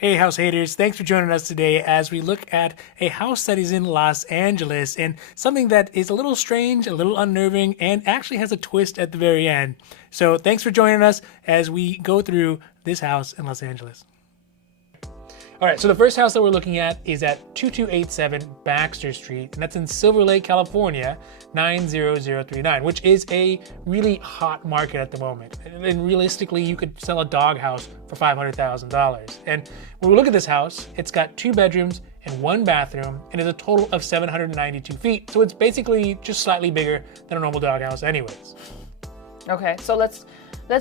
Hey house haters, thanks for joining us today as we look at a house that is in Los Angeles and something that is a little strange, a little unnerving, and actually has a twist at the very end. So thanks for joining us as we go through this house in Los Angeles. All right, so the first house that we're looking at is at 2287 Baxter Street, and that's in Silver Lake, California, 90039, which is a really hot market at the moment. And realistically, you could sell a doghouse for $500,000. And when we look at this house, it's got 2 bedrooms and 1 bathroom, and is a total of 792 feet. So it's basically just slightly bigger than a normal doghouse anyways. Okay, so let's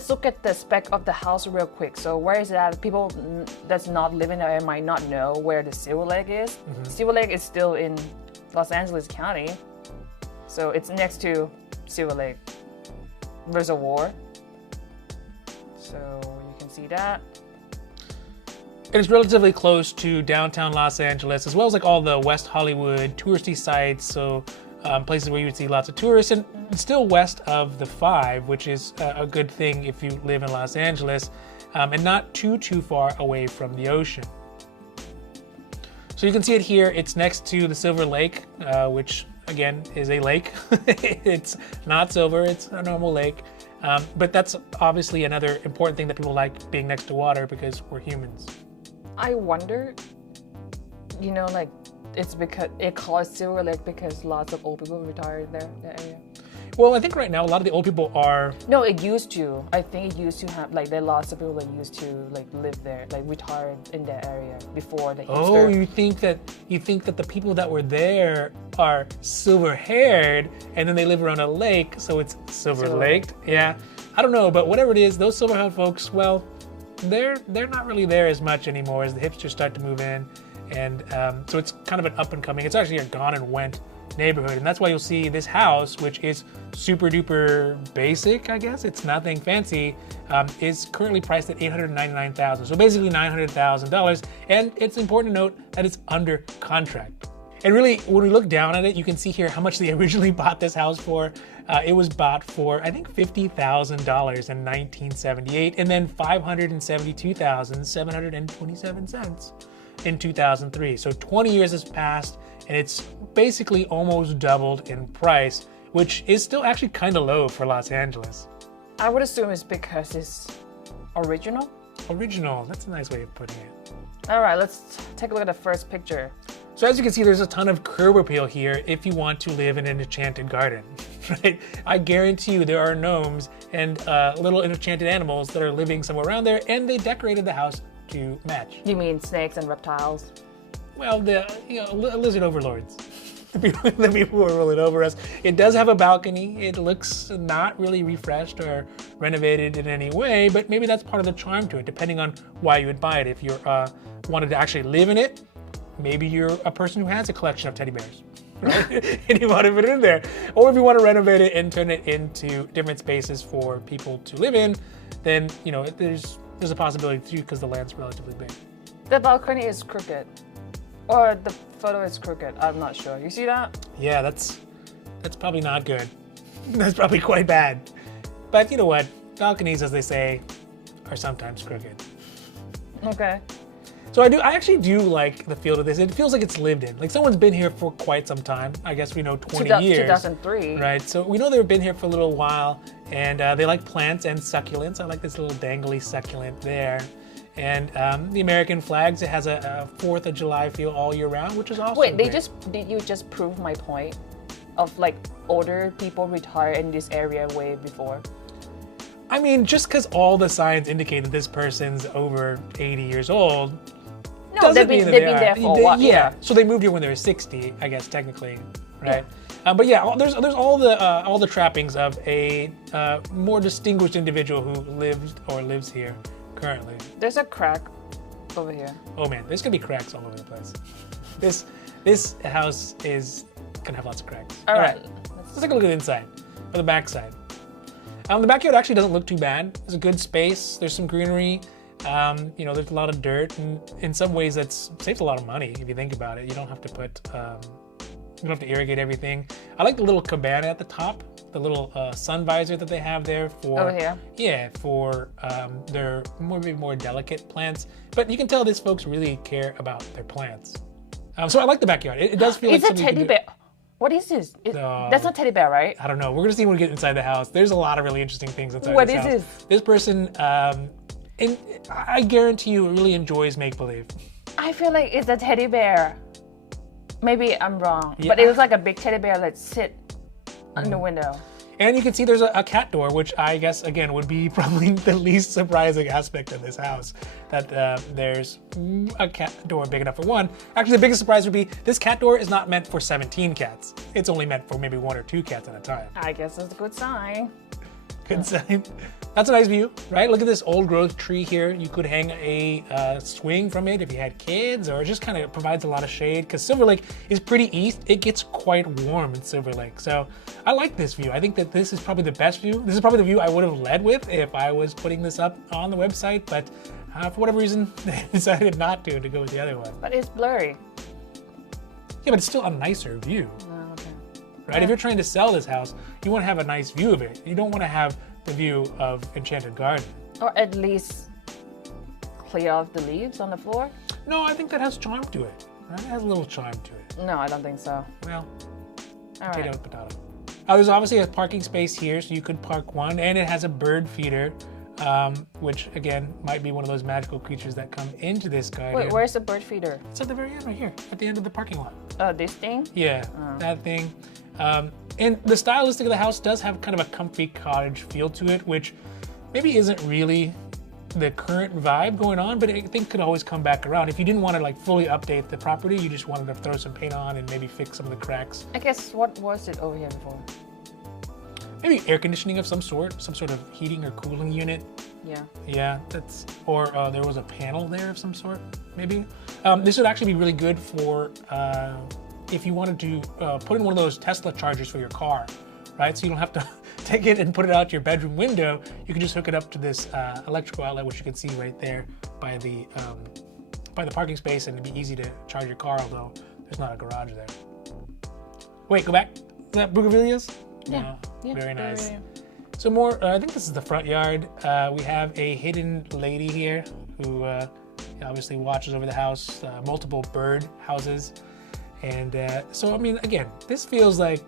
look at the spec of the house real quick. So where is it at? People that's not living there might not know where the Silver Lake is. Silver Lake is still in Los Angeles County. So it's next to Silver Lake Reservoir. So you can see that. And it's relatively close to downtown Los Angeles, as well as like all the West Hollywood touristy sites. So places where you would see lots of tourists, and still west of the 5, which is a good thing if you live in Los Angeles, and not too far away from the ocean. So you can see it here. It's next to the Silver Lake, which again is a lake. It's not silver, it's a normal lake. But that's obviously another important thing that people like, being next to water, because we're humans. I wonder, like, it's because it calls Silver Lake because lots of old people retired there, that area. Well, I think right now a lot of the old people are... No, it used to. I think it used to have, like, there are lots of people that used to, like, live there, like, retired in that area before the hipster. Oh, you think that the people that were there are silver-haired, and then they live around a lake, so it's silver-laked? Yeah, I don't know, but whatever it is, those silver-haired folks, well, they're not really there as much anymore as the hipsters start to move in. And so it's kind of an up and coming, it's actually a gone and went neighborhood. And that's why you'll see this house, which is super duper basic, I guess, it's nothing fancy, is currently priced at $899,000. So basically $900,000. And it's important to note that it's under contract. And really, when we look down at it, you can see here how much they originally bought this house for. It was bought for, I think, $50,000 in 1978, and then $572,727 in 2003. So 20 years has passed, and it's basically almost doubled in price, which is still actually kind of low for Los Angeles. I would assume it's because it's original. Original, that's a nice way of putting it. All right, let's take a look at the first picture. So as you can see, there's a ton of curb appeal here if you want to live in an enchanted garden, right? I guarantee you there are gnomes and little enchanted animals that are living somewhere around there, and they decorated the house to match. You mean snakes and reptiles? Well, the lizard overlords, the people who are ruling over us. It does have a balcony. It looks not really refreshed or renovated in any way, but maybe that's part of the charm to it, depending on why you would buy it. If you wanted to actually live in it, maybe you're a person who has a collection of teddy bears, right? And you want to put it in there. Or if you want to renovate it and turn it into different spaces for people to live in, then there's a possibility too, because the land's relatively big. The balcony is crooked, or the photo is crooked. I'm not sure. You see that? Yeah, that's probably not good. That's probably quite bad. But you know what? Balconies, as they say, are sometimes crooked. Okay. So I actually do like the feel of this. It feels like it's lived in. Like someone's been here for quite some time. I guess we know 20 years. 2003. Right, so we know they've been here for a little while, and they like plants and succulents. I like this little dangly succulent there. And the American flags, it has a 4th of July feel all year round, which is also Wait, great. did you just prove my point of, like, older people retire in this area way before? I mean, just because all the signs indicate that this person's over 80 years old, no, they've been there for a while. Yeah, so they moved here when they were 60, I guess, technically, right? Yeah. But yeah, there's all the trappings of a more distinguished individual who lived or lives here currently. There's a crack over here. Oh man, there's gonna be cracks all over the place. This house is gonna have lots of cracks. All right. Let's take a look at the inside, or the back side. The backyard actually doesn't look too bad. There's a good space. There's some greenery. There's a lot of dirt, and in some ways that saves a lot of money if you think about it. You don't have to put You don't have to irrigate everything. I like the little cabana at the top, the little sun visor that they have there for. Over here? Yeah, for their maybe more delicate plants. But you can tell these folks really care about their plants. So I like the backyard. It does feel It's like a something you can teddy do- bear. What is this? That's not teddy bear, right? I don't know. We're gonna see when we get inside the house. There's a lot of really interesting things inside What this is house. this? This person, and I guarantee you, really enjoys make believe. I feel like it's a teddy bear. Maybe I'm wrong, Yeah. but it was like a big teddy bear that sit on the window. And you can see there's a cat door, which I guess, again, would be probably the least surprising aspect of this house, that there's a cat door big enough for one. Actually, the biggest surprise would be this cat door is not meant for 17 cats. It's only meant for maybe 1 or 2 cats at a time. I guess that's a good sign. Good sign. That's a nice view, right? Look at this old growth tree here. You could hang a swing from it if you had kids, or it just kind of provides a lot of shade, because Silver Lake is pretty east. It gets quite warm in Silver Lake. So I like this view. I think that this is probably the best view. This is probably the view I would have led with if I was putting this up on the website, but for whatever reason, they decided not to go with the other one. But it's blurry. Yeah, but it's still a nicer view, Oh, okay. right? If you're trying to sell this house, you want to have a nice view of it. You don't want to have the view of Enchanted Garden. Or at least clear off the leaves on the floor? No, I think that has charm to it. Right? It has a little charm to it. No, I don't think so. Well, All potato, right. potato. There's obviously a parking space here, so you could park one, and it has a bird feeder, which again might be one of those magical creatures that come into this garden. Wait, where's the bird feeder? It's at the very end, right here, at the end of the parking lot. This thing? Yeah, that thing. And the stylistic of the house does have kind of a comfy cottage feel to it, which maybe isn't really the current vibe going on, but I think could always come back around. If you didn't want to like fully update the property, you just wanted to throw some paint on and maybe fix some of the cracks. I guess, what was it over here before? Maybe air conditioning of some sort of heating or cooling unit. Yeah. Yeah, that's, or there was a panel there of some sort, maybe. This would actually be really good for if you wanted to put in one of those Tesla chargers for your car, right? So you don't have to take it and put it out your bedroom window. You can just hook it up to this electrical outlet, which you can see right there by the parking space, and it'd be easy to charge your car, although there's not a garage there. Wait, go back. Is that Bougainvilleas? Yeah. No, very nice. Very- So more, I think this is the front yard. We have a hidden lady here who obviously watches over the house, multiple bird houses. And so, I mean, again, this feels like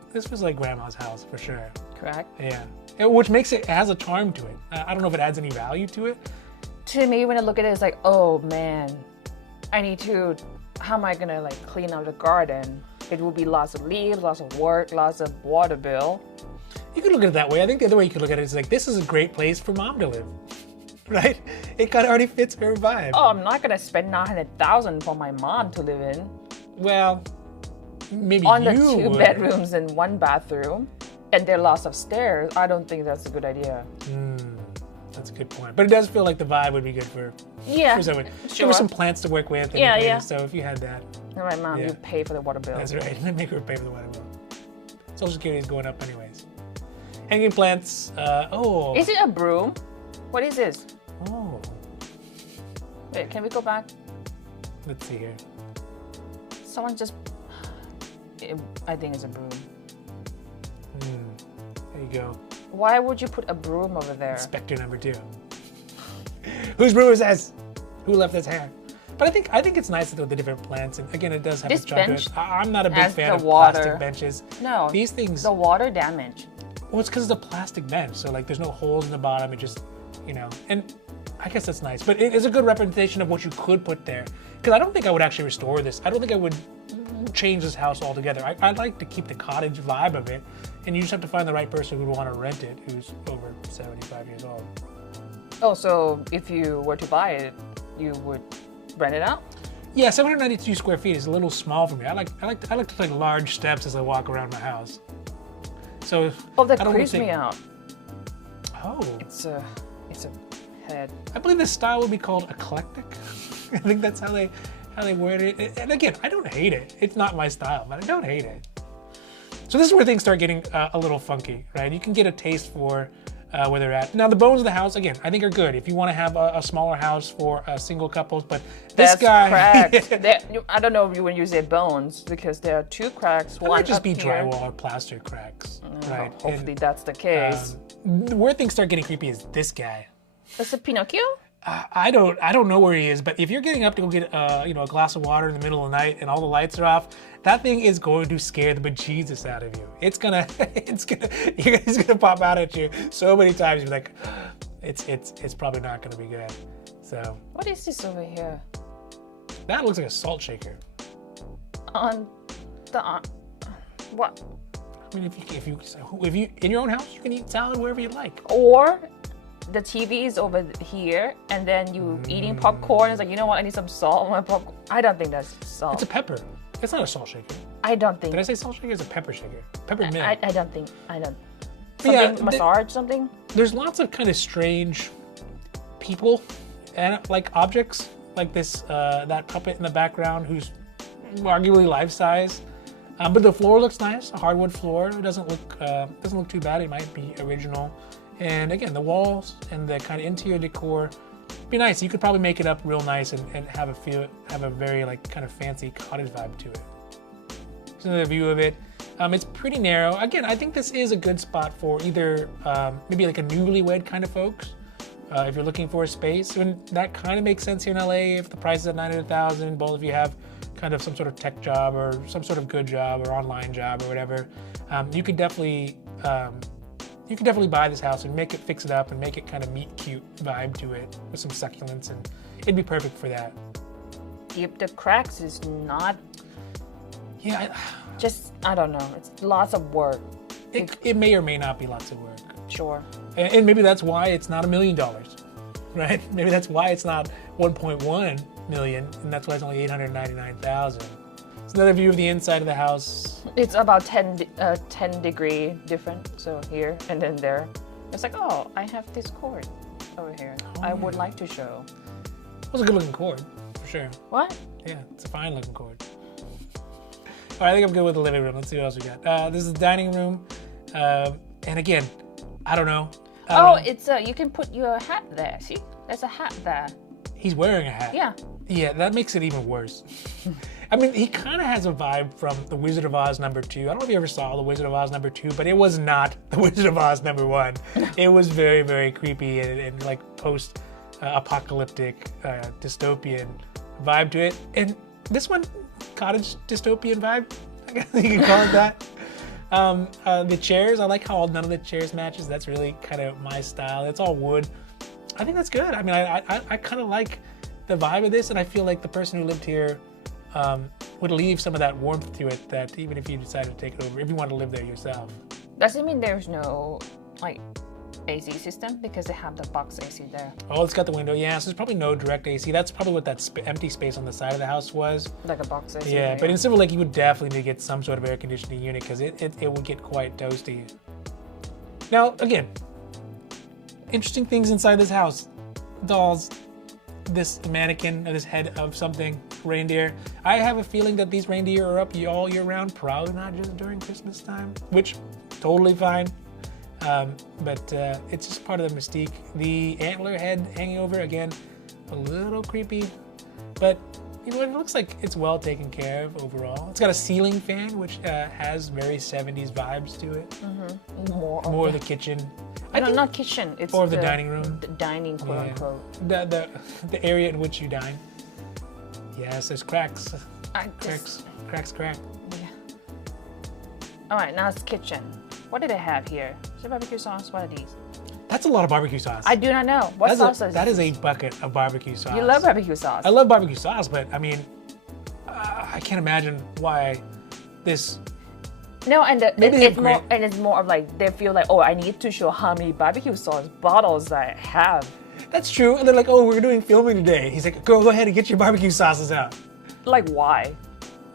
grandma's house for sure. Correct. Yeah. Which makes it has a charm to it. I don't know if it adds any value to it. To me, when I look at it, it's like, oh man, how am I gonna like clean out the garden? It will be lots of leaves, lots of work, lots of water bill. You could look at it that way. I think the other way you could look at it is like, this is a great place for mom to live, right? It kind of already fits her vibe. Oh, I'm not gonna spend 900,000 for my mom to live in. Well, maybe On the you 2 would. bedrooms and 1 bathroom, and there are lots of stairs. I don't think that's a good idea. That's a good point. But it does feel like the vibe would be good for someone. There sure. were some plants to work with. And Yeah, things, yeah. So if you had that, All right, Mom, Yeah. you pay for the water bill. that's right. Make her pay for the water bill. Social Security is going up anyways. Hanging plants. Oh. Is it a broom? What is this? Oh. Wait, can we go back? Let's see here. Someone just... I think it's a broom. There you go. Why would you put a broom over there? Spectre number 2. Whose broom is this? Who left this hair? But I think it's nice with the different plants, and again, it does have This a charm to bench it. I'm not a big has fan the of water. plastic benches. No. These things. The water damage. Well, it's because it's a plastic bench, so like there's no holes in the bottom. It just, and I guess that's nice. But it is a good representation of what you could put there. Because I don't think I would actually restore this. I don't think I would change this house altogether. I'd like to keep the cottage vibe of it, and you just have to find the right person who would want to rent it, who's over 75 years old. Oh, so if you were to buy it, you would rent it out? Yeah, 792 square feet is a little small for me. I like to take large steps as I walk around my house. So Oh, that I don't wanna creeps me take- out. Oh, It's a head. I believe this style would be called eclectic. I think that's how they word it. And again, I don't hate it. It's not my style, but I don't hate it. So this is where things start getting a little funky, right? You can get a taste for where they're at. Now the bones of the house, again, I think are good if you want to have a smaller house for single couples. But this guy, cracked. I don't know when you say bones because there are 2 cracks. It One might just up be here. drywall or plaster cracks, right? Hopefully that's the case. Where things start getting creepy is this guy. Is it Pinocchio? I don't know where he is, but if you're getting up to go get a glass of water in the middle of the night and all the lights are off, that thing is going to scare the bejesus out of you. He's gonna pop out at you so many times. You're like, it's probably not gonna be good. So What is this over here? that looks like a salt shaker. On the what? I mean, if you in your own house, you can eat salad wherever you like. Or the TV is over here, and then you eating popcorn. It's like, you know what? I need some salt on my popcorn. I don't think that's salt. It's a pepper. It's not a salt shaker. I don't think. Did I say salt shaker? It's a pepper shaker. Peppermint. I don't think. I don't. Yeah, Something massage something. There's lots of kind of strange people and like objects, like this that puppet in the background who's arguably life size. But the floor looks nice, a hardwood floor. It doesn't look too bad. It might be original. And again, the walls and the kind of interior decor be nice. You could probably make it up real nice and have a very like kind of fancy cottage vibe to it. Here's another view of it. It's pretty narrow. Again, I think this is a good spot for either maybe like a newlywed kind of folks. If you're looking for a space, and that kind of makes sense here in LA. If the price is at $900,000, both of you have kind of some sort of tech job or some sort of good job or online job or whatever, you could definitely buy this house and fix it up and make it kind of meet cute vibe to it with some succulents, and it'd be perfect for that. If the cracks is not. Yeah. I don't know. It's lots of work. It may or may not be lots of work. Sure. And maybe that's why it's not $1 million, right? Maybe that's why it's not 1.1 million, and that's why it's only 899,000. It's another view of the inside of the house. It's about 10 degree different. So here and then there. It's like, oh, I have this cord over here. I would like to show. It was a good looking cord, for sure. What? Yeah, it's a fine looking cord. All right, I think I'm good with the living room. Let's see what else we got. This is the dining room. And again, I don't know. It's you can put your hat there. See, there's a hat there. He's wearing a hat. Yeah. Yeah, that makes it even worse. I mean, he kind of has a vibe from The Wizard of Oz #2. I don't know if you ever saw The Wizard of Oz #2, but it was not The Wizard of Oz #1. It was very, very creepy and like post-apocalyptic dystopian vibe to it. And this one, cottage dystopian vibe, I guess you can call it that. The chairs, I like how none of the chairs matches. That's really kind of my style. It's all wood. I think that's good. I mean, I kind of like the vibe of this, and I feel like the person who lived here would leave some of that warmth to it, that even if you decided to take it over, if you want to live there yourself. Does it mean there's no like AC system because they have the box AC there? Oh, it's got the window. Yeah, so there's probably no direct AC. That's probably what that empty space on the side of the house was. Like a box AC. Yeah, but in Silver Lake, you would definitely need to get some sort of air conditioning unit because it would get quite toasty. Now, again, interesting things inside this house. Dolls, this mannequin, this head of something, reindeer. I have a feeling that these reindeer are up all year round, probably not just during Christmas time, which totally fine. But it's just part of the mystique. The antler head hanging over, again, a little creepy, but you know, it looks like it's well taken care of overall. It's got a ceiling fan, which has very 70s vibes to it. Mm-hmm. More of the kitchen. Not kitchen. It's or the dining room. The dining, quote unquote. The area in which you dine. Yes, there's cracks. Cracks. Yeah. All right, now it's kitchen. What do they have here? Is it barbecue sauce? What are these? That's a lot of barbecue sauce. I do not know. What sauce is that? Is a bucket of barbecue sauce. You love barbecue sauce. I love barbecue sauce, but I mean, I can't imagine why this. No, and it's more of like they feel like, oh, I need to show how many barbecue sauce bottles I have. That's true, and they're like, oh, we're doing filming today. He's like, girl, go ahead and get your barbecue sauces out. Like why?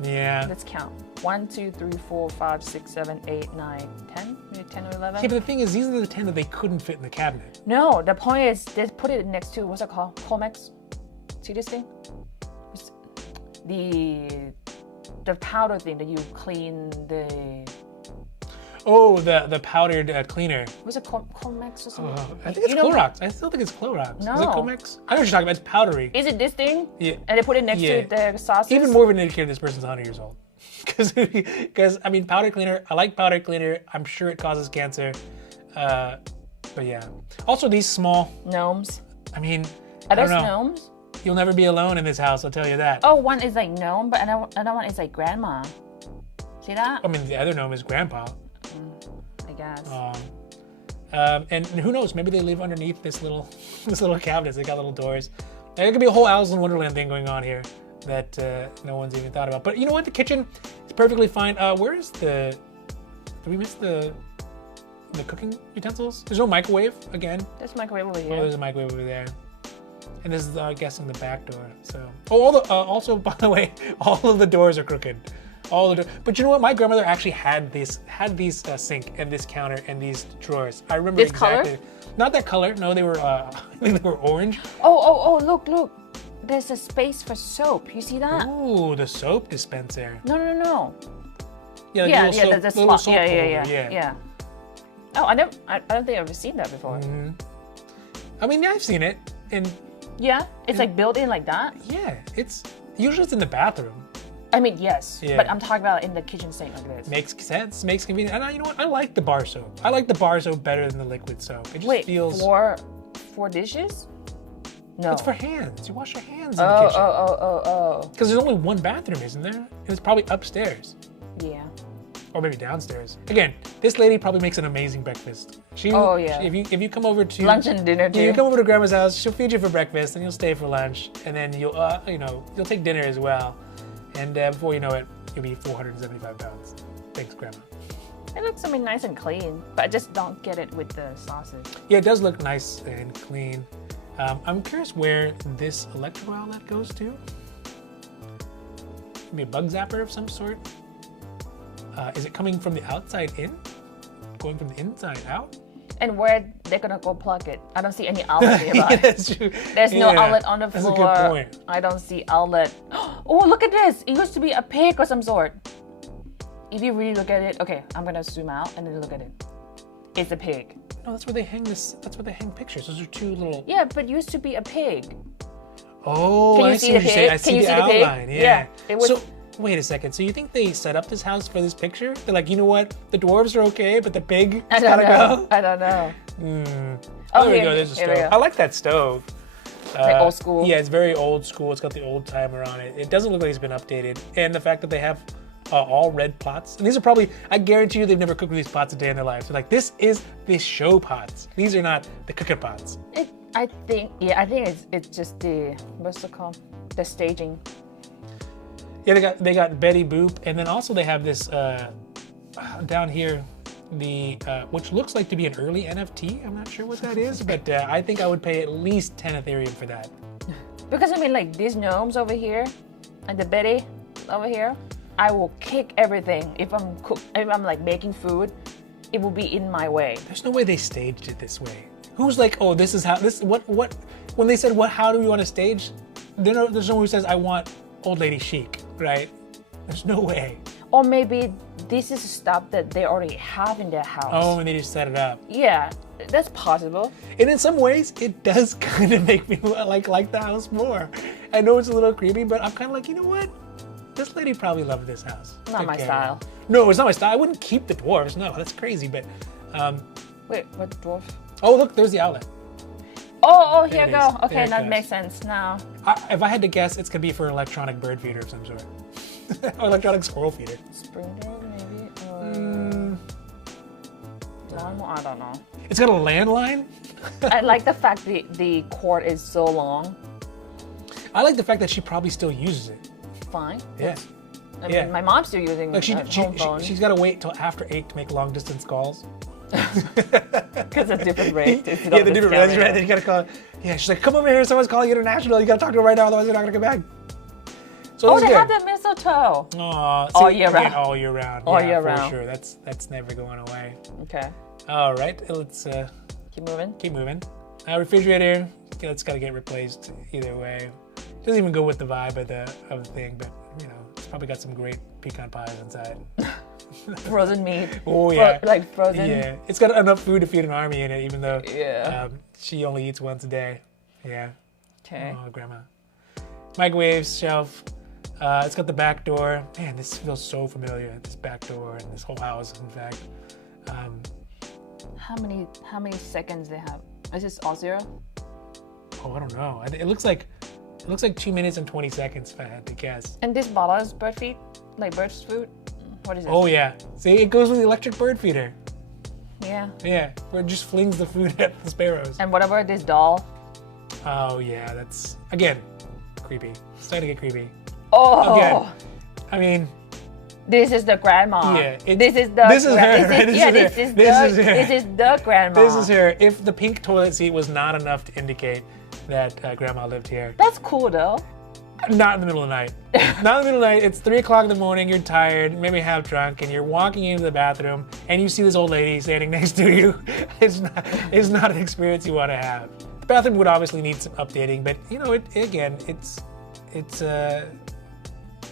Yeah. Let's count. 1, 2, 3, 4, 5, 6, 7, 8, 9, 10? Maybe 10 or 11? Yeah, but the thing is, these are the 10 that they couldn't fit in the cabinet. No, the point is they put it next to, what's it called? Comex? See this thing? It's the powder thing that you clean the... Oh, the powdered cleaner. Was it Comex or something? I think it's Clorox. I still think it's Clorox. No. Is it Comex? I know what you're talking about. It's powdery. Is it this thing? Yeah. And they put it next to the sauces? Even more of an indicator this person's 100 years old. Because I mean, powder cleaner. I like powder cleaner. I'm sure it causes cancer. But yeah. Also, these small gnomes. I mean, Are I don't those know. gnomes? You'll never be alone in this house. I'll tell you that. Oh, one is like gnome, but another one is like grandma. See that? I mean, the other gnome is grandpa. I guess. And who knows? Maybe they live underneath this little cabinets. They got little doors. There could be a whole Alice in Wonderland thing going on here that no one's even thought about. But you know what? The kitchen is perfectly fine. Where is the? Did we miss the cooking utensils? There's no microwave again. There's a microwave over here. Oh, there's a microwave over there. And this is, I'm guessing, the back door. So, also, by the way, all of the doors are crooked. All the but you know what? My grandmother actually had these sink and this counter and these drawers. I remember this exactly. Color? Not that color. No, they were. I think they were orange. Oh! Look! There's a space for soap. You see that? Ooh, the soap dispenser. No. Yeah, the little slot. soap Yeah. Oh, I don't think I've ever seen that before. Mm-hmm. I mean, yeah, I've seen it, and yeah, it's like built in like that. Yeah, it's usually in the bathroom. I mean, yes, yeah. but I'm talking about in the kitchen sink like this. Makes sense, makes convenient. And you know what? I like the bar soap. I like the bar soap better than the liquid soap. It just feels. For dishes? No. It's for hands. You wash your hands in the kitchen. Oh. Because there's only one bathroom, isn't there? And it's probably upstairs. Yeah. Or maybe downstairs. Again, this lady probably makes an amazing breakfast. If you come over to lunch and dinner too. You come over to grandma's house, she'll feed you for breakfast, and you'll stay for lunch, and then you'll take dinner as well. And before you know it, you'll be 475 pounds. Thanks, Grandma. It looks, nice and clean, but I just don't get it with the sausage. Yeah, it does look nice and clean. I'm curious where this electrical outlet goes to. Maybe a bug zapper of some sort. Is it coming from the outside in? Going from the inside out? And where they're gonna go plug it? I don't see any outlet nearby. Yeah, that's true. There's no outlet on the floor. That's a good point. I don't see outlet. Oh, look at this! It used to be a pig or some sort. If you really look at it, okay, I'm gonna zoom out and then look at it. It's a pig. No, that's where they hang this. That's where they hang pictures. Those are two little. Yeah, but it used to be a pig. Oh, I see what you're saying. I see the outline. Yeah. It was. So, wait a second. So you think they set up this house for this picture? They're like, you know what? The dwarves are okay, but the pig gotta go. I don't know. Oh, there we go. There's a stove. I like that stove. Like old school. Yeah, it's very old school. It's got the old timer on it. It doesn't look like it's been updated. And the fact that they have all red pots. And these are probably, I guarantee you, they've never cooked with these pots a day in their lives. They're like, this is the show pots. These are not the cooking pots. I think it's just the, what's it called? The staging. Yeah, they got Betty Boop, and then also they have this down here, which looks like to be an early NFT. I'm not sure what that is, but I think I would pay at least 10 Ethereum for that. Because like these gnomes over here, and the Betty over here, I will kick everything if I'm like making food. It will be in my way. There's no way they staged it this way. Who's like, oh, this is how what when they said how do we want to stage? There's no one who says I want old lady chic, right? There's no way. Or maybe this is stuff that they already have in their house. Oh, and they just set it up. Yeah, that's possible. And in some ways, it does kind of make me like the house more. I know it's a little creepy, but I'm kind of like, you know what? This lady probably loved this house. Not my style. No, it's not my style. I wouldn't keep the dwarves. No, that's crazy. But wait, what dwarf? Oh, look, there's the outlet. Oh, here you go. Okay, that makes sense now. If I had to guess, it's gonna be for an electronic bird feeder of some sort, or electronic squirrel feeder. Sprinkler, maybe. Lawnmower? I don't know. It's got a landline. I like the fact the cord is so long. I like the fact that she probably still uses it. Fine. Yeah. I mean, my mom's still using home phone. She's got to wait till after 8 to make long distance calls. Because of different rates. Yeah, the different rates, right? Then you gotta call. Yeah, she's like, come over here, someone's calling international. You gotta talk to her right now, otherwise they're not gonna come back. So they have the mistletoe. All year round. All year round. All year round. For sure. That's never going away. Okay. All right, let's keep moving. Keep moving. Refrigerator. It's gotta get replaced either way. Doesn't even go with the vibe of the thing, but you know, it's probably got some great pecan pies inside. frozen meat. Oh yeah. Like frozen. Yeah, it's got enough food to feed an army in it, even though she only eats once a day. Yeah. Okay. Oh, grandma. Microwave shelf. It's got the back door. Man, this feels so familiar. This back door and this whole house, in fact. How many seconds they have? Is this all 0? Oh, I don't know. It looks like 2 minutes and 20 seconds if I had to guess. And this bottle is bird feed, like bird's food. What is it? Oh yeah. See, it goes with the electric bird feeder. Yeah. Yeah, where it just flings the food at the sparrows. And what about this doll? Oh yeah, that's again creepy. It's starting to get creepy. Oh. Again, I mean. This is the grandma. Yeah. This is her. This is the grandma. This is her. If the pink toilet seat was not enough to indicate that grandma lived here. That's cool though. Not in the middle of the night. Not in the middle of the night. It's 3 o'clock in the morning. You're tired, maybe half drunk, and you're walking into the bathroom, and you see this old lady standing next to you. It's not an experience you want to have. The bathroom would obviously need some updating, but you know,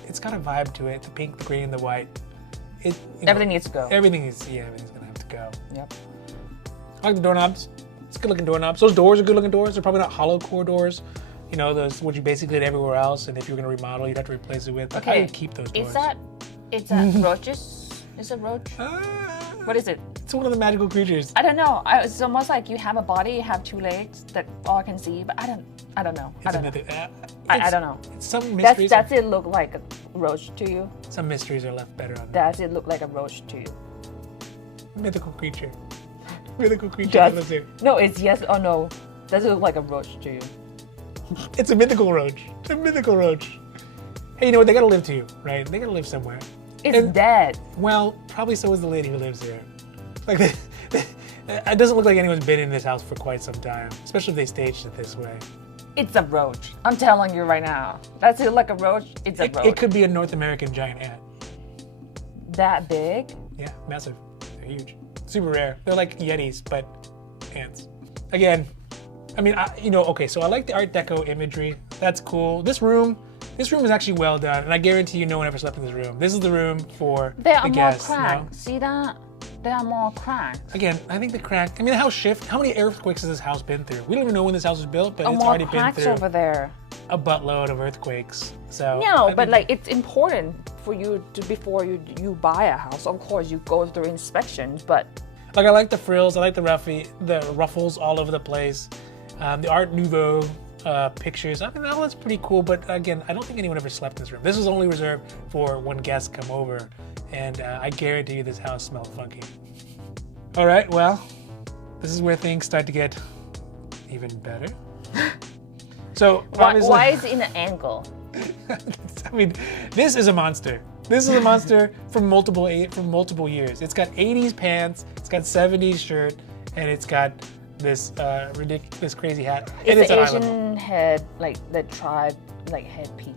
it's got a vibe to it. The pink, the green, and the white. Everything needs to go. Everything's gonna have to go. Yep. I like the doorknobs. It's good looking doorknobs. Those doors are good looking doors. They're probably not hollow core doors. You know, those what you basically did everywhere else, and if you're gonna remodel, you'd have to replace it with. But I would keep those doors. It's that roaches? Is it roach? What is it? It's one of the magical creatures. I don't know. It's almost like you have a body, you have 2 legs that all I can see, but I don't know. I don't know. Some mysteries. Does it look like a roach to you? Some mysteries are left better on. Does it look like a roach to you? Mythical creature. Mythical creature that lives here. No, it's yes or no. Does it look like a roach to you? It's a mythical roach. It's a mythical roach. Hey, you know what? They gotta live too, right? They gotta live somewhere. It's dead. Well, probably so is the lady who lives here. Like, it doesn't look like anyone's been in this house for quite some time, especially if they staged it this way. It's a roach. I'm telling you right now. Does it look like a roach? It's a roach. It could be a North American giant ant. That big? Yeah, massive. They're huge. Super rare. They're like Yetis, but ants. Again, I mean, okay, so I like the Art Deco imagery. That's cool. This room is actually well done, and I guarantee you no one ever slept in this room. This is the room for the guests. There are more cracks. See that? There are more cracks. Again, I think the crack. I mean, the house shift. How many earthquakes has this house been through? We don't even know when this house was built, but it's already been through over there. A buttload of earthquakes. So no, but like it's important for you to before you buy a house. Of course, you go through inspections, but like I like the frills. I like the ruffles all over the place. The Art Nouveau pictures. I mean, that was pretty cool. But again, I don't think anyone ever slept in this room. This was only reserved for when guests come over. And I guarantee you this house smells funky. All right, well, this is where things start to get even better. So why is it in an angle? I mean, this is a monster. This is a monster from multiple years. It's got 80s pants, it's got 70s shirt, and it's got this ridiculous crazy hat. It's an Asian head, like the tribe, like headpiece.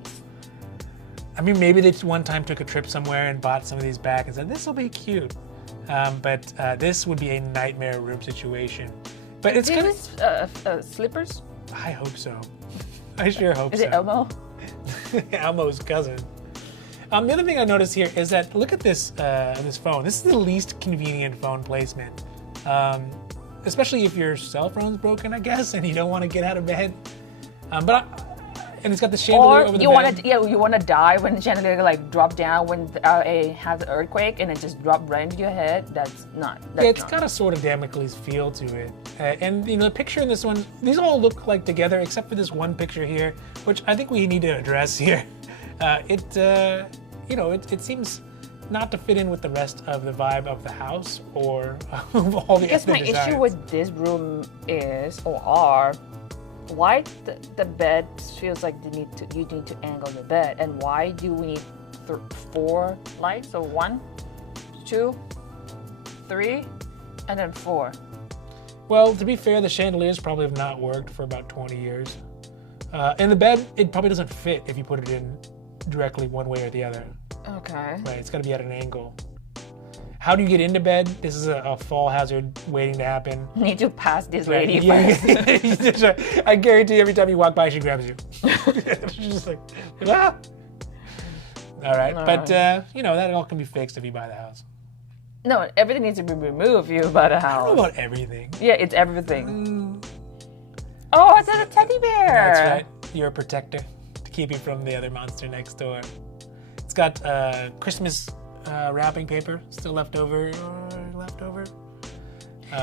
I mean, maybe they just one time took a trip somewhere and bought some of these back and said, this will be cute. But this would be a nightmare room situation. But it's kind of slippers? I hope so. I sure hope so. Is it Elmo? Elmo's cousin. The other thing I noticed here is that, look at this phone. This is the least convenient phone placement. Especially if your cell phone's broken, I guess, and you don't want to get out of bed. And it's got the chandelier over the bed. You want to die when the chandelier like drop down when LA has an earthquake and it just drop right into your head. That's not. It's got a sort of Damocles feel to it. And the picture in this one, these all look like together except for this one picture here, which I think we need to address here. It seems not to fit in with the rest of the vibe of the house or of all the. I guess my issue with this room is why the bed feels like you need to angle the bed, and why do we need 4 lights? So 1, 2, 3, and then 4. Well, to be fair, the chandeliers probably have not worked for about 20 years. And the bed, it probably doesn't fit if you put it in directly one way or the other. Okay. Right, it's got to be at an angle. How do you get into bed? This is a fall hazard waiting to happen. You need to pass this lady first. I guarantee every time you walk by, she grabs you. She's just like, ah. All right. But, that all can be fixed if you buy the house. No, everything needs to be removed if you buy the house. I don't know about everything. Yeah, it's everything. Oh, it's a teddy bear. That's right. You're a protector to keep you from the other monster next door. It's got Christmas wrapping paper still left over.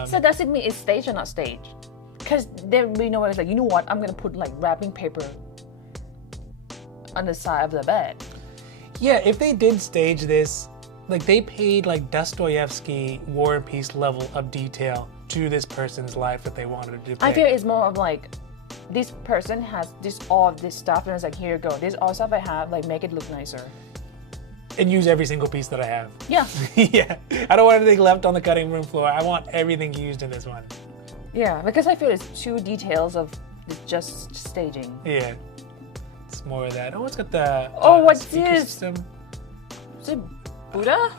So does it mean it's staged or not staged? Because then we know it's like, you know what? I'm gonna put like wrapping paper on the side of the bed. Yeah, if they did stage this, like they paid like Dostoevsky War and Peace level of detail to this person's life that they wanted to depict. I feel it's more of like, this person has all of this stuff and it's like, here you go. This is all stuff I have, like make it look nicer. And use every single piece that I have. Yeah. Yeah. I don't want anything left on the cutting room floor. I want everything used in this one. Yeah, because I feel it's two details of just staging. Yeah. It's more of that. Oh, it's got the what's speaker this? system. Is it Buddha?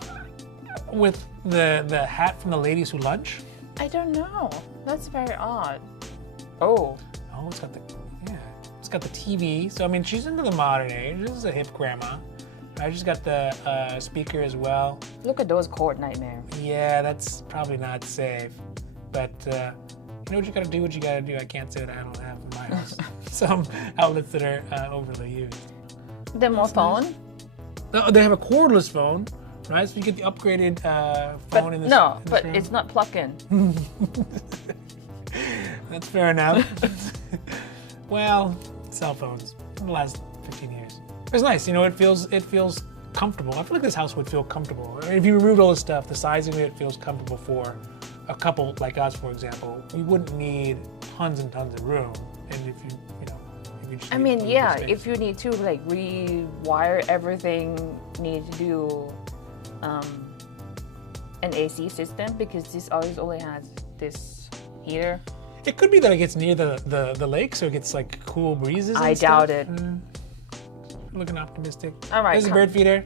With the hat from the ladies who lunch. I don't know. That's very odd. Oh, it's got the TV. So I mean, she's into the modern age. This is a hip grandma. I just got the speaker as well. Look at those cord nightmare. Yeah, that's probably not safe. But you know what you gotta do? What you gotta do. I can't say that I don't have in my house some outlets that are overly used. Then more phone. No, they have a cordless phone, right? So you get the upgraded phone in this. No, in this but room. it's not plug in. That's fair enough. Well, cell phones in the last 15 years. It's nice, it feels comfortable. I feel like this house would feel comfortable. I mean, if you removed all this stuff, the sizing of it feels comfortable for a couple like us, for example. We wouldn't need tons and tons of room. And if you just I mean, yeah, if you need to like rewire everything, need to do an AC system because this always only has this heater. It could be that it gets near the lake, so it gets like cool breezes. I and doubt stuff. it. Looking optimistic. All right. There's a bird feeder.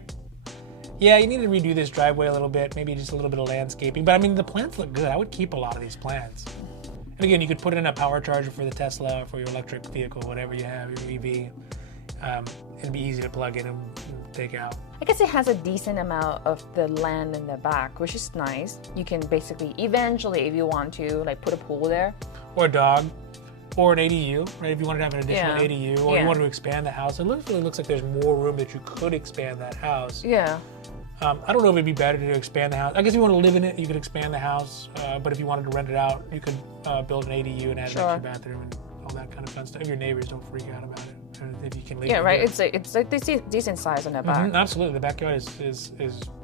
Yeah, you need to redo this driveway a little bit, maybe just a little bit of landscaping. But I mean, the plants look good. I would keep a lot of these plants. And again, you could put in a power charger for the Tesla, for your electric vehicle, whatever you have, your EV. It'd be easy to plug in and take out. I guess it has a decent amount of the land in the back, which is nice. You can basically, eventually, if you want to, like put a pool there. Or a dog. Or an ADU, right? If you wanted to have an additional ADU, or you wanted to expand the house, it really looks like there's more room that you could expand that house. Yeah. I don't know if it'd be better to expand the house. I guess if you want to live in it, you could expand the house. But if you wanted to rent it out, you could build an ADU and add an extra bathroom and all that kind of fun stuff. If your neighbors don't freak out about it, and if you can live. Yeah, right. It's like decent size on the back. Absolutely, the backyard is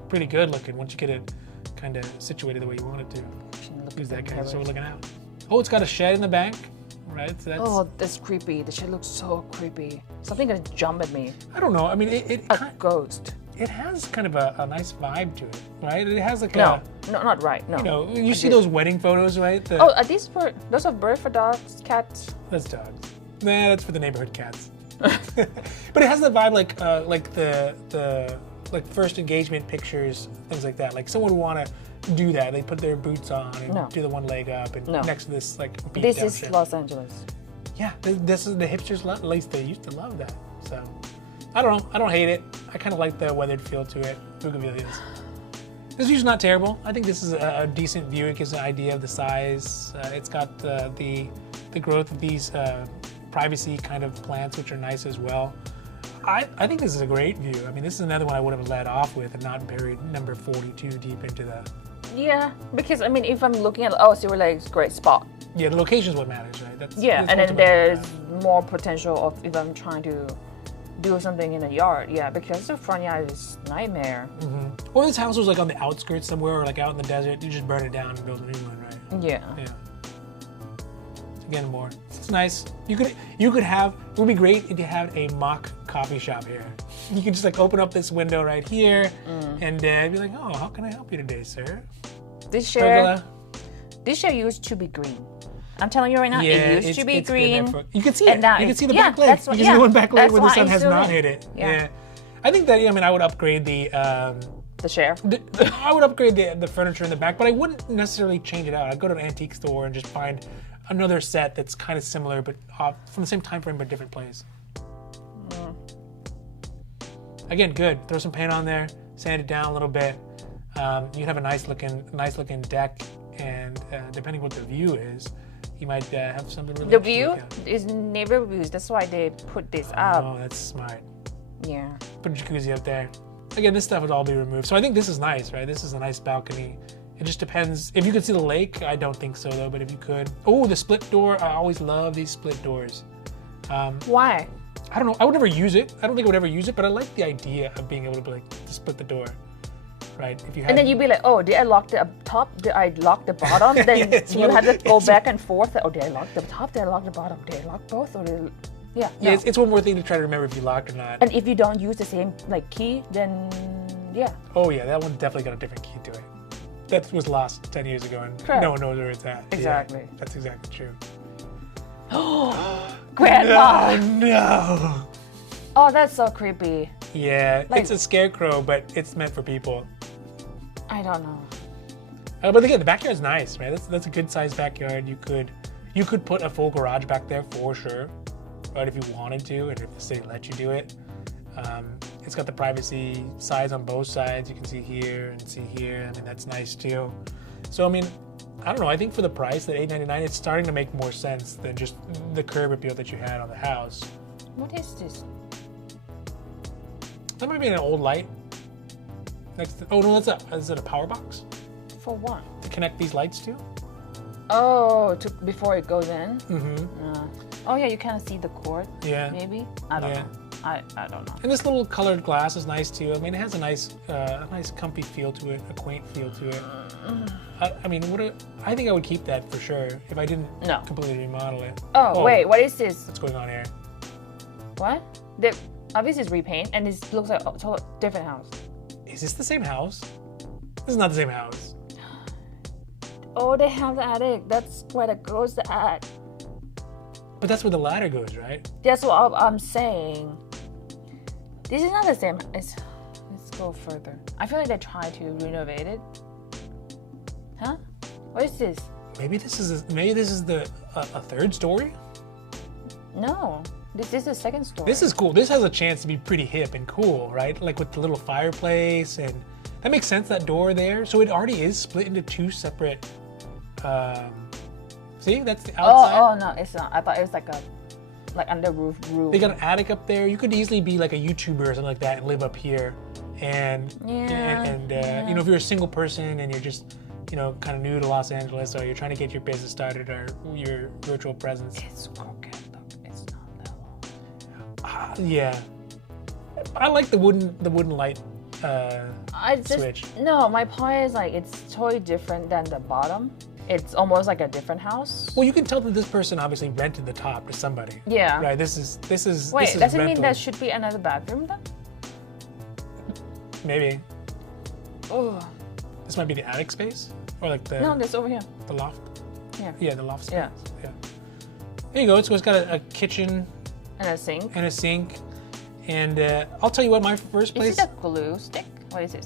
pretty good looking once you get it kind of situated the way you want it to. Use that kind of sort of looking out. Oh, it's got a shed in the back. Right, so that's creepy. The shit looks so creepy. Something gonna jump at me. I don't know. I mean, a ghost. It has kind of a nice vibe to it, right? It has like no, not right. No. You see those wedding photos, right? Are these those are birds for dogs, cats? That's dogs. Nah, that's for the neighborhood cats. But it has the vibe like the first engagement pictures, things like that. Like someone would want to do that. They put their boots on and do the one leg up and next to this like beat This down is shit. Los Angeles. Yeah, this is the hipsters love. At least they used to love that. So I don't know. I don't hate it. I kind of like the weathered feel to it. Bougainvilleas. This view's not terrible. I think this is a decent view. It gives an idea of the size. It's got the growth of these privacy kind of plants, which are nice as well. I think this is a great view. I mean, this is another one I would have led off with and not buried number 42 deep into the. Yeah, because I mean, if I'm looking at Silver Lake's great spot. Yeah, the location is what matters, right? That's and then there's more potential of if I'm trying to do something in the yard. Yeah, because the front yard is nightmare. Mm-hmm. Or this house was like on the outskirts somewhere, or like out in the desert. You just burn it down and build a new one, right? Yeah. Yeah. Again, more. It's nice. You could have. It would be great if you had a mock coffee shop here. You could just like open up this window right here, and be like, "Oh, how can I help you today, sir?" This chair used to be green. I'm telling you right now, it used to be green. You can see it. You can see the back leg. You can see the one back leg where the sun has not hit it. Yeah. I think that. I mean, I would upgrade the chair. I would upgrade the furniture in the back, but I wouldn't necessarily change it out. I'd go to an antique store and just find another set that's kind of similar, but from the same time frame, but different place. Again, good. Throw some paint on there, sand it down a little bit. You'd have a nice looking deck, and depending what the view is, you might have something really. The view is neighbor views. That's why they put this up. Oh, that's smart. Yeah. Put a jacuzzi up there. Again, this stuff would all be removed. So I think this is nice, right? This is a nice balcony. It just depends. If you could see the lake, I don't think so though, but if you could. Oh, the split door. I always love these split doors. Why? I don't know. I would never use it. I don't think I would ever use it, but I like the idea of being able to to split the door, right? If you had, And then you'd be like, oh, did I lock the top? Did I lock the bottom? Then you had to go back and forth. Oh, did I lock the top? Did I lock the bottom? Did I lock both? Or did yeah. Yeah, No. it's one more thing to try to remember if you locked or not. And if you don't use the same key, then yeah. Oh yeah, that one definitely got a different key to it. That was lost 10 years ago, and Correct. no one knows where it's at. Exactly. Yeah, that's exactly true. Grandma! No. Oh, that's so creepy. Yeah, it's a scarecrow, but it's meant for people. I don't know. But again, the backyard's nice, right? That's a good sized backyard. You could put a full garage back there for sure, right? If you wanted to, and if the city let you do it. It's got the privacy sides on both sides. You can see here and see here. I mean, that's nice too. So I mean, I don't know. I think for the price, at $899, it's starting to make more sense than just the curb appeal that you had on the house. What is this? That might be an old light. Next to, oh no, is it a power box For what? to connect these lights to? Oh, before it goes in? Mm-hmm. Oh yeah, you kind of see the cord. Yeah. Maybe? I don't know. I don't know. And this little colored glass is nice too. I mean, it has a nice comfy feel to it, a quaint feel to it. I mean, I think I would keep that for sure if I didn't completely remodel it. Oh, wait, what is this? What's going on here? What? This is repaint, and this looks like a total different house. Is this the same house? This is not the same house. Oh, they have the attic. That's where it goes at. But that's where the ladder goes, right? That's what I'm saying. This is not the same. Let's go further. I feel like they tried to renovate it. Huh? What is this? Maybe this is a third story. No, this is the second story. This is cool. This has a chance to be pretty hip and cool, right? Like with the little fireplace, and that makes sense. That door there, so it already is split into two separate. See, that's the outside. Oh no, it's not. I thought it was like under roof. They got an attic up there. You could easily be like a YouTuber or something like that and live up here. And you know, if you're a single person and you're just, you know, kind of new to Los Angeles, or you're trying to get your business started or your virtual presence. It's crooked. Look, it's not level. Yeah, I like the wooden light switch. No, my point is like it's totally different than the bottom. It's almost like a different house. Well, you can tell that this person obviously rented the top to somebody. Yeah. Right. This is. Wait, this is does it mean rental. there should be another bathroom then? Maybe. Oh. This might be the attic space, or like the. No, that's over here. The loft. Yeah. Yeah, the loft space. Yeah. Yeah. There you go. It's got a kitchen. And a sink. And a sink. And I'll tell you what, my first place. Is it a glue stick? What is this?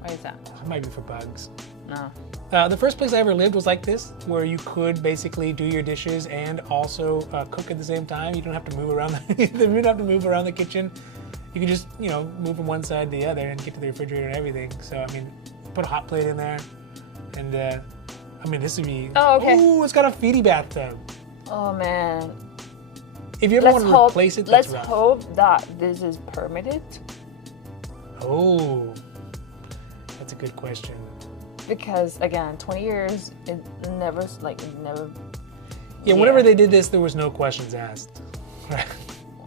What is that? It might be for bugs. No. The first place I ever lived was like this, where you could basically do your dishes and also cook at the same time. You don't have to move around. You don't have to move around the kitchen. You can just, you know, move from one side to the other and get to the refrigerator and everything. So I mean, put a hot plate in there, and I mean, this would be. Oh, okay. Ooh, it's got a feety bathtub. Oh man. If you ever want to replace it, that's let's rough. hope that this is permitted. Oh, that's a good question. Because again, 20 years, it never. Yeah, whenever they did this, there was no questions asked.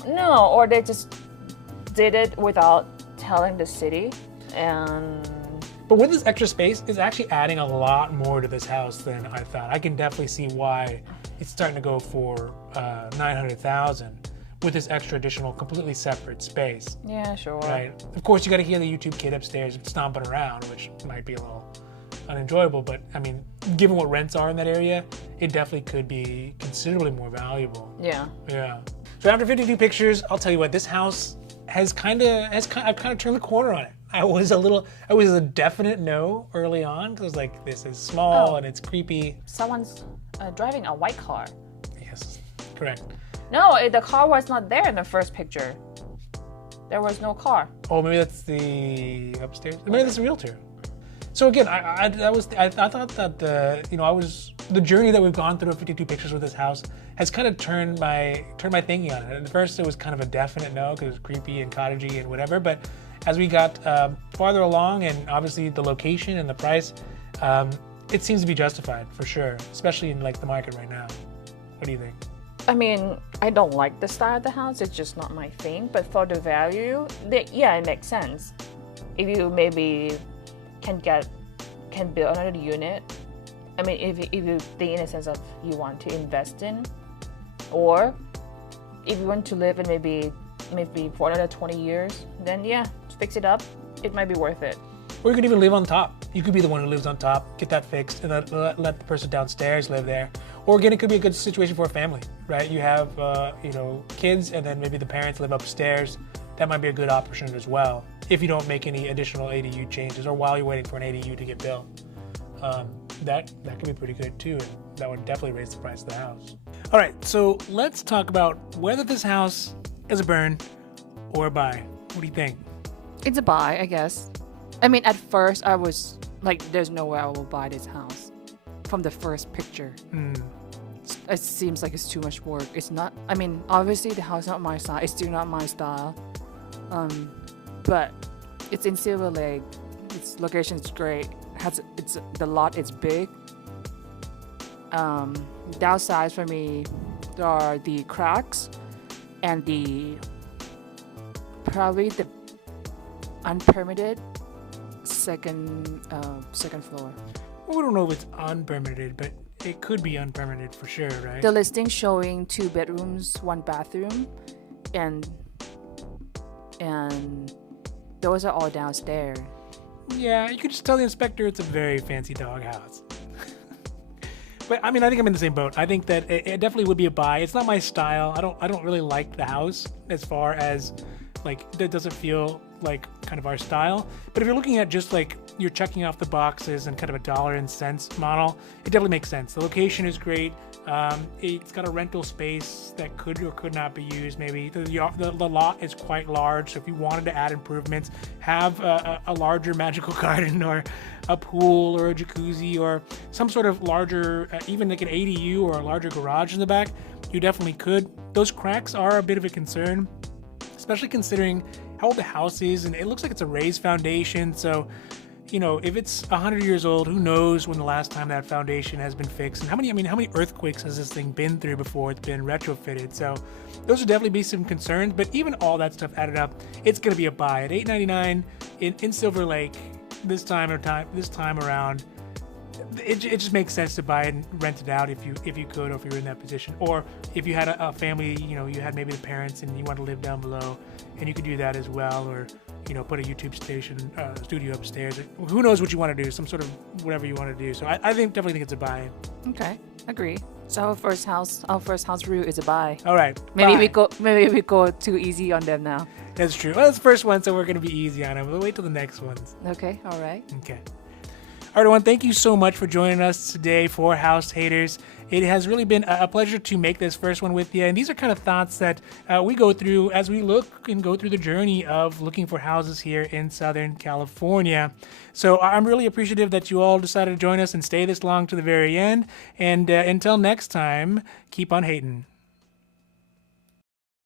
No, or they just did it without telling the city, and. But with this extra space, it's actually adding a lot more to this house than I thought. I can definitely see why it's starting to go for $900,000 with this extra additional, completely separate space. Yeah, sure. Right. Of course, you got to hear the YouTube kid upstairs stomping around, which might be a little unenjoyable. But I mean, given what rents are in that area, it definitely could be considerably more valuable. Yeah. Yeah. So after 52 pictures, I'll tell you what, this house I've kind of turned the corner on it. I was a definite no early on, because I was like, this is small and it's creepy. Someone's driving a white car. Yes, correct. No, the car was not there in the first picture. there was no car. Oh, maybe that's the upstairs. Maybe that's the realtor. So again, I thought that the journey that we've gone through of 52 pictures with this house has kind of turned my thinking on it. At first, it was kind of a definite no because it was creepy and cottagey and whatever. But as we got farther along, and obviously the location and the price, it seems to be justified for sure, especially in like the market right now. What do you think? I mean, I don't like the style of the house. It's just not my thing. But for the value, yeah, it makes sense. If you maybe can build another unit. I mean, if you think in a sense of you want to invest in, or if you want to live in maybe for another 20 years, then yeah, fix it up. It might be worth it. Or you could even live on top. You could be the one who lives on top, get that fixed, and let the person downstairs live there. Or again, it could be a good situation for a family, right? You have kids, and then maybe the parents live upstairs. That might be a good option as well, if you don't make any additional ADU changes, or while you're waiting for an ADU to get built. That could be pretty good too, and that would definitely raise the price of the house. All right, so let's talk about whether this house is a burn or a buy. What do you think? It's a buy, I guess. I mean, at first I was like, there's no way I will buy this house from the first picture. It seems like it's too much work. It's not. I mean, obviously the house is not my style. It's still not my style. But it's in Silver Lake. Its location is great. The lot is big. Downsides for me, there are the cracks and probably the unpermitted second floor. Well, we don't know if it's unpermitted, but it could be unpermitted for sure, right? The listing showing 2 bedrooms, 1 bathroom, and those are all downstairs. Yeah, you could just tell the inspector it's a very fancy doghouse. But I mean, I think I'm in the same boat. I think that it definitely would be a buy. It's not my style. I don't really like the house as far as like that doesn't feel like kind of our style. But if you're looking at just like you're checking off the boxes and kind of a dollar and cents model, it definitely makes sense. The location is great. It's got a rental space that could or could not be used. Maybe the lot is quite large, so if you wanted to add improvements, have a larger magical garden or a pool or a jacuzzi or some sort of larger, even like an ADU or a larger garage in the back, you definitely could. Those cracks are a bit of a concern, especially considering how old the house is, and it looks like it's a raised foundation. So if it's 100 years old, who knows when the last time that foundation has been fixed, and how many earthquakes has this thing been through before it's been retrofitted? So those would definitely be some concerns. But even all that stuff added up, it's going to be a buy at $899 in Silver Lake this time around. It just makes sense to buy it and rent it out if you could, or if you're in that position, or if you had a family, you had maybe the parents and you want to live down below, and you could do that as well, or put a YouTube studio upstairs. Who knows what you want to do? Some sort of whatever you want to do. So I definitely think it's a buy. Okay, agree. So our first house review is a buy. All right. Maybe we go too easy on them now. That's true. Well, it's the first one, so we're going to be easy on them. We'll wait till the next ones. Okay. All right. Okay. All right, everyone, thank you so much for joining us today for House Haters. It has really been a pleasure to make this first one with you. And these are kind of thoughts that we go through as we look and go through the journey of looking for houses here in Southern California. So I'm really appreciative that you all decided to join us and stay this long to the very end. And until next time, keep on hating.